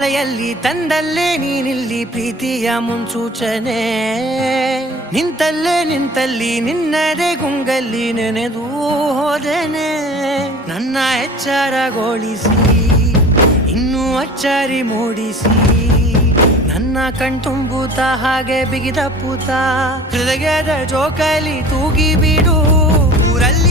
ಯಲ್ಲಿ ತಂದಲ್ಲೇ ನೀನಿಲ್ಲಿ ಪ್ರೀತಿಯ ಮುನ್ಸೂಚನೆ ನಿಂತಲ್ಲಿ ನಿನ್ನದೇ ಗುಂಗಲ್ಲಿ ನೆನೆದು ಹೋದೆನೆ ನನ್ನ ಎಚ್ಚರಗೊಳಿಸಿ ಇನ್ನೂ ಅಚ್ಚರಿ ಮೂಡಿಸಿ ನನ್ನ ಕಣ್ತುಂಬುತ್ತ ಹಾಗೆ ಬಿಗಿದ ಪೂತ ಹೃದಯದ ಜೋಕಾಲಿ ತೂಗಿ ಬಿಡು ಊರಲ್ಲಿ